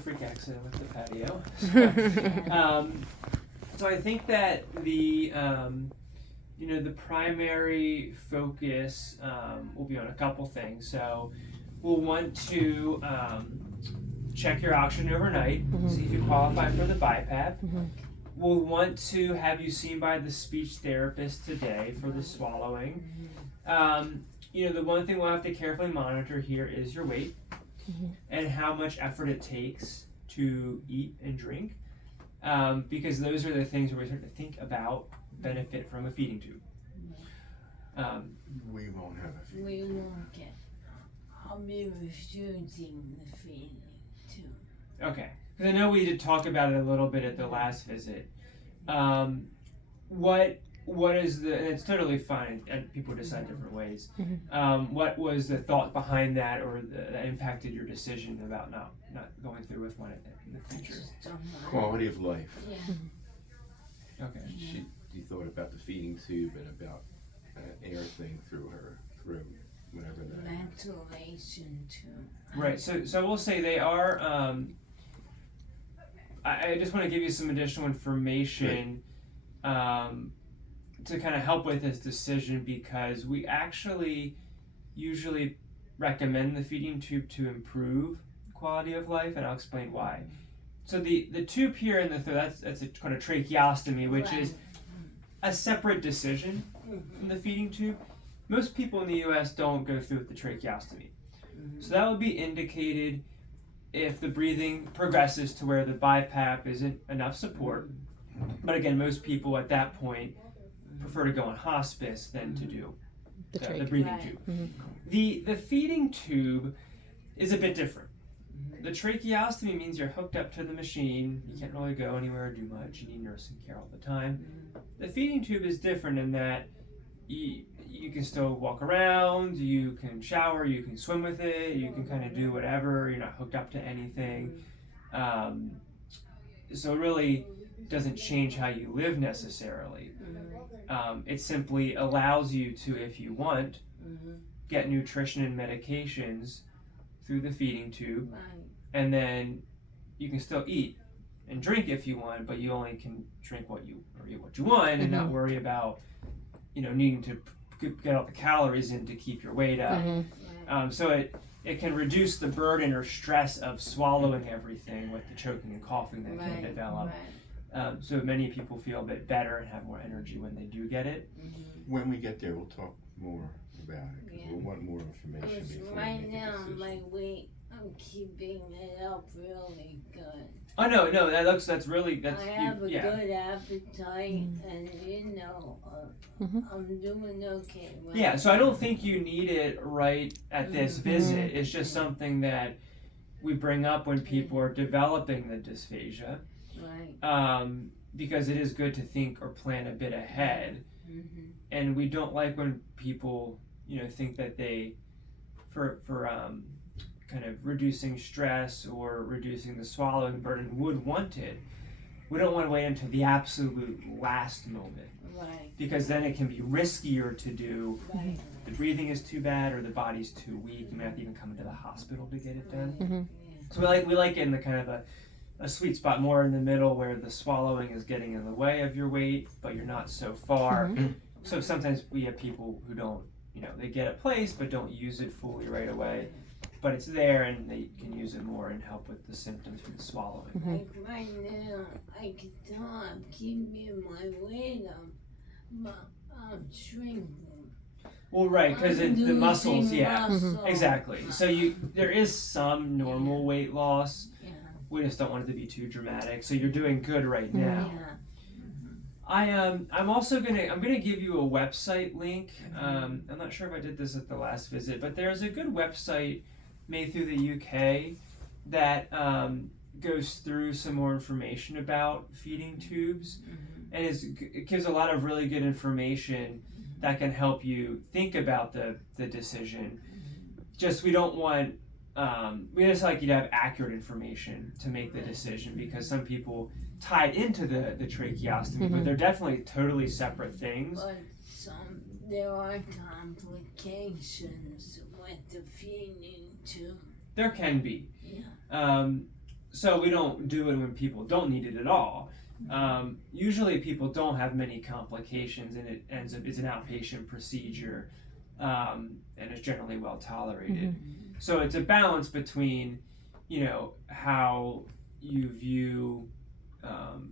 freak accident with the patio. So I think that the the primary focus will be on a couple things. So we'll want to check your oxygen overnight, see if you qualify for the BiPAP. We'll want to have you seen by the speech therapist today for the swallowing. The one thing we'll have to carefully monitor here is your weight and how much effort it takes to eat and drink, because those are the things where we start to think about benefit from a feeding tube. We won't have a feeding. We won't get. I'll be refusing the feeding tube. Okay, because I know we did talk about it a little bit at the last visit. What is and it's totally fine, and people decide different ways. What was the thought behind that, or that impacted your decision about not going through with one in the future? Quality of life. Yeah. Okay. You thought about the feeding tube and about air thing through her throat, whatever that is. Ventilation tube. Right. So we'll say they are. I just want to give you some additional information to kind of help with this decision, because we actually usually recommend the feeding tube to improve quality of life, and I'll explain why. So the tube here in the throat, that's a kind of tracheostomy, which is a separate decision from the feeding tube. Most people in the U.S. don't go through with the tracheostomy. So that would be indicated if the breathing progresses to where the BiPAP isn't enough support. But again, most people at that point prefer to go on hospice than to do the breathing tube. The feeding tube is a bit different. The tracheostomy means you're hooked up to the machine. You can't really go anywhere or do much. You need nursing care all the time. The feeding tube is different in that you can still walk around, you can shower, you can swim with it, you can kind of do whatever. You're not hooked up to anything. So it really doesn't change how you live necessarily. It simply allows you to, if you want, get nutrition and medications through the feeding tube, and then you can still eat and drink if you want, but you only can drink what you want, and not worry about needing to get all the calories in to keep your weight up. So it can reduce the burden or stress of swallowing everything with the choking and coughing that can develop. So many people feel a bit better and have more energy when they do get it. When we get there, we'll talk more about it, because we'll want more information before we Right make now, a decision. my weight, I'm keeping it up really good. Oh no, that's I have a good appetite, and I'm doing okay. Yeah, so I don't think you need it right at this visit. It's just something that we bring up when people are developing the dysphagia. Right. Because it is good to think or plan a bit ahead. And we don't like when people, think that they, for kind of reducing stress or reducing the swallowing burden, would want it. We don't want to wait until the absolute last moment. Right. Because then it can be riskier to do. Right. The breathing is too bad or the body's too weak. You may have to even come into the hospital to get it done. So we like it in the kind of a sweet spot, more in the middle, where the swallowing is getting in the way of your weight, but you're not so far. So sometimes we have people who don't, they get a place but don't use it fully right away. But it's there, and they can use it more and help with the symptoms from the swallowing. Like right now, I can tell I'm keeping my weight up, but I'm shrinking. Well, right, because the muscles, muscle. exactly. So there is some normal weight loss. Yeah. We just don't want it to be too dramatic. So you're doing good right now. Yeah. I'm also gonna give you a website link. I'm not sure if I did this at the last visit, but there's a good website made through the UK that goes through some more information about feeding tubes, and it gives a lot of really good information that can help you think about the decision. Just we don't want we just like you to have accurate information to make the decision, because some people tie it into the tracheostomy, but they're definitely totally separate things. But there are complications with the feeding tube. There can be. Yeah. so we don't do it when people don't need it at all. Usually people don't have many complications, and it ends up it's an outpatient procedure, and it's generally well tolerated. So it's a balance between, how you view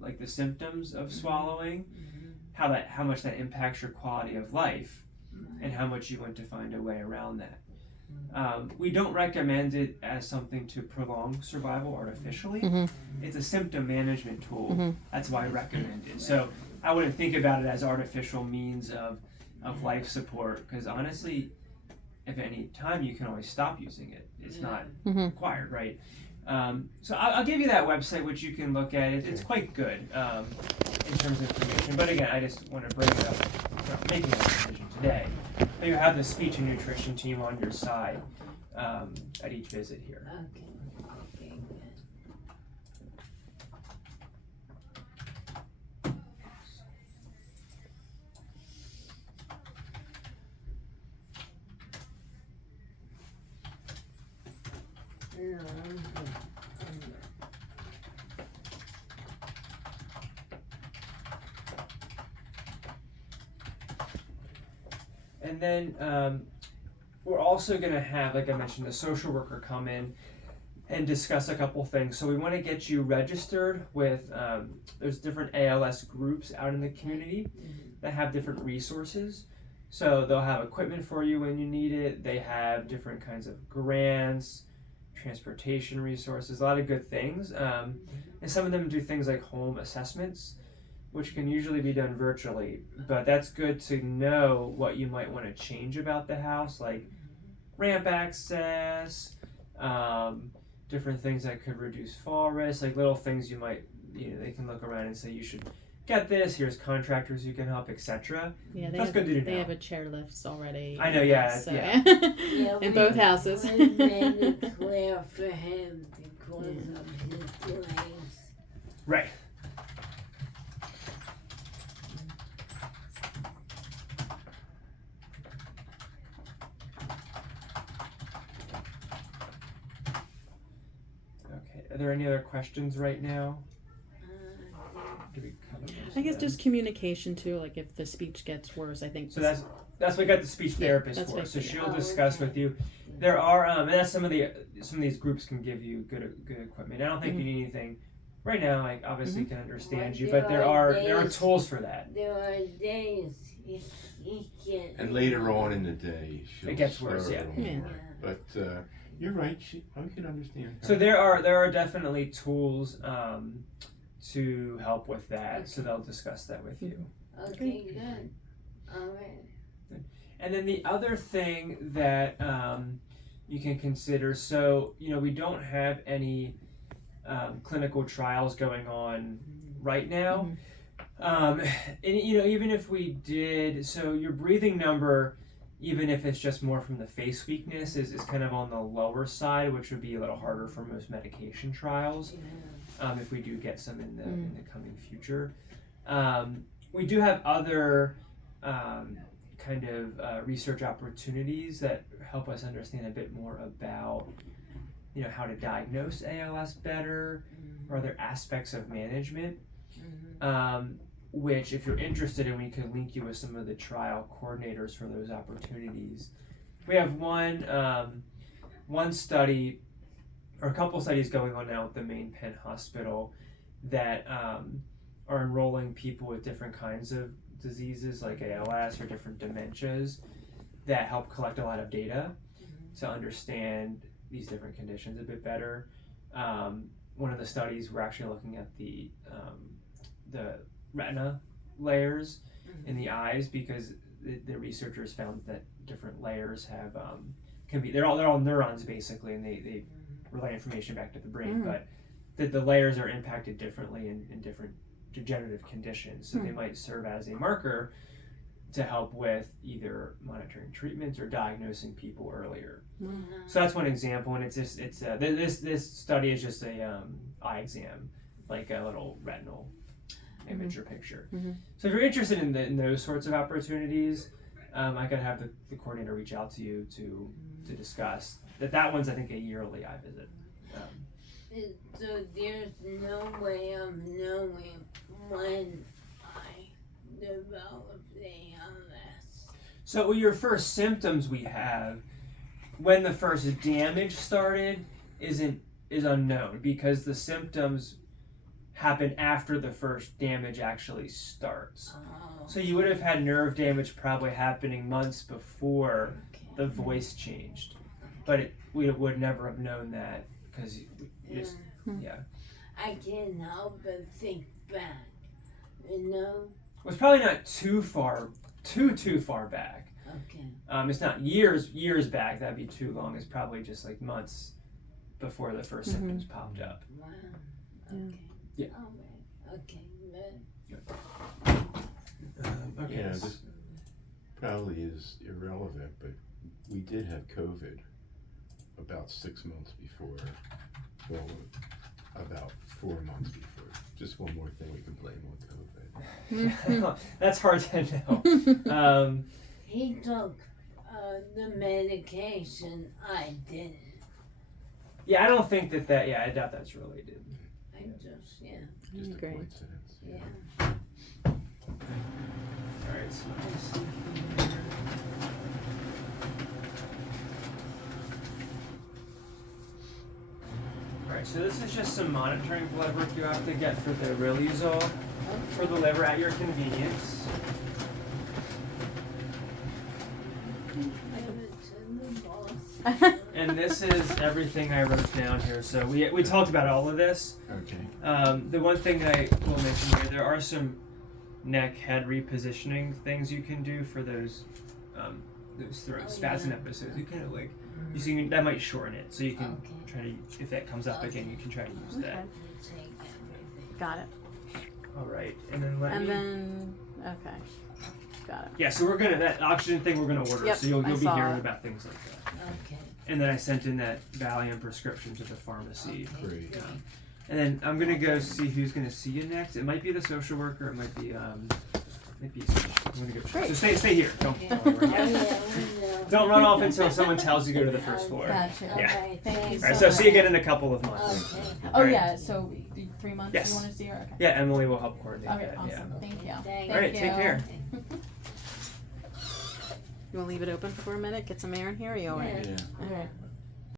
like the symptoms of swallowing, how much that impacts your quality of life, and how much you want to find a way around that. We don't recommend it as something to prolong survival artificially. It's a symptom management tool. That's why I recommend it. So I wouldn't think about it as artificial means of life support, because honestly, if at any time you can always stop using it. It's not required, right? So I'll give you that website, which you can look at. It's quite good in terms of information. But again, I just want to bring it up. We're not making that decision today. But you have the speech and nutrition team on your side at each visit here. Okay. Okay, good. And then we're also going to have, like I mentioned, a social worker come in and discuss a couple things. So we want to get you registered with, there's different ALS groups out in the community that have different resources. So they'll have equipment for you when you need it. They have different kinds of grants, transportation resources, a lot of good things. And some of them do things like home assessments, which can usually be done virtually, but that's good to know what you might want to change about the house, like ramp access, different things that could reduce fall risk, like little things you might, they can look around and say you should get this, here's contractors who can help, etc. Yeah, That's good to do they now. have a chairlifts already. I know, yeah, So, yeah. Yeah, in both houses. We made it clear for him because of his legs. Right. Okay, are there any other questions right now? Did we cover most I of guess them? just communication too, like if the speech gets worse, I think. So that's what we got the speech therapist that's for. what I So figured. she'll Oh, discuss okay. with you. There are and that's some of these groups can give you good equipment. I don't think you need anything right now. Like obviously can understand Well, you, but there are days- tools for that. There are days he can't. And later on in the day, she'll It gets slur worse, a yeah. little Yeah. more. But you're right. I can understand her. So there are definitely tools to help with that. So they'll discuss that with you. Okay, good. Alright. And then the other thing that you can consider, so we don't have any clinical trials going on right now. And even if we did, so your breathing number, even if it's just more from the face weakness, is kind of on the lower side, which would be a little harder for most medication trials. If we do get some in the coming future. We do have other kind of research opportunities that help us understand a bit more about how to diagnose ALS better, or other aspects of management, which if you're interested in, we could link you with some of the trial coordinators for those opportunities. We have one study, or a couple studies going on now at the main Penn Hospital that are enrolling people with different kinds of diseases like ALS or different dementias that help collect a lot of data to understand these different conditions a bit better. One of the studies, we're actually looking at the retina layers in the eyes, because the researchers found that different layers have they're all neurons basically, and they relay information back to the brain, but that the layers are impacted differently in different degenerative conditions. So they might serve as a marker to help with either monitoring treatments or diagnosing people earlier. So that's one example, and this study is just a eye exam, like a little retinal image or picture. So if you're interested in those sorts of opportunities, I could have the coordinator reach out to you to discuss that. That one's, I think, a yearly eye visit. So there's no way of knowing when I developed ALS. So your first symptoms we have, when the first damage started, is unknown because the symptoms happen after the first damage actually starts. Oh, So you would have had nerve damage probably happening months before okay. the voice changed, but we would never have known that because you just yeah. I can't help but think back, you know? It was probably not too far back. Okay. It's not years back. That'd be too long. It's probably just like months before the first symptoms popped up. Wow. Okay. Yeah. All right. Okay. Good. Okay. Yeah, this probably is irrelevant, but we did have COVID about 6 months before, well, about 4 months before. Just one more thing we can blame on COVID. That's hard to know. He took the medication. I didn't. Yeah, I don't think that. Yeah, I doubt that's related. I just, yeah. Just a Great. coincidence. Yeah. All right. So let me see here. All right. So this is just some monitoring blood work you have to get for the Riluzole for the liver at your convenience. Give it to the boss. And this is everything I wrote down here. So we talked about all of this. Okay. The one thing that I will mention here, there are some neck head repositioning things you can do for those throat spasm yeah. episodes. You can like you see that might shorten it, so you can Okay. try to if that comes up again, you can try to use that. Okay. Take everything. Got it. All right, and then let And me. then, okay. Got it. Yeah, so we're gonna that oxygen thing we're gonna order. Yep, So you'll I be saw hearing it. about things like that. Okay. And then I sent in that Valium prescription to the pharmacy. Okay. Great. And then I'm gonna go see who's gonna see you next. It might be the social worker. It might be I'm gonna go check. Great. So stay here. Don't Okay. go Oh, anywhere yeah, yet. we know. Don't run off until someone tells you to go to the first floor. Gotcha. Yeah. Okay, Thank you All right. so So much. see you again in a couple of months. Okay. Oh Alright. yeah, so 3 months Yes. you want to see her? Okay. Yeah, Emily will help coordinate Okay, that. awesome. Thank you. Thank All right. you. Take care. You want to leave it open for a minute? Get some air in here? Are you alright? Yeah. Alright.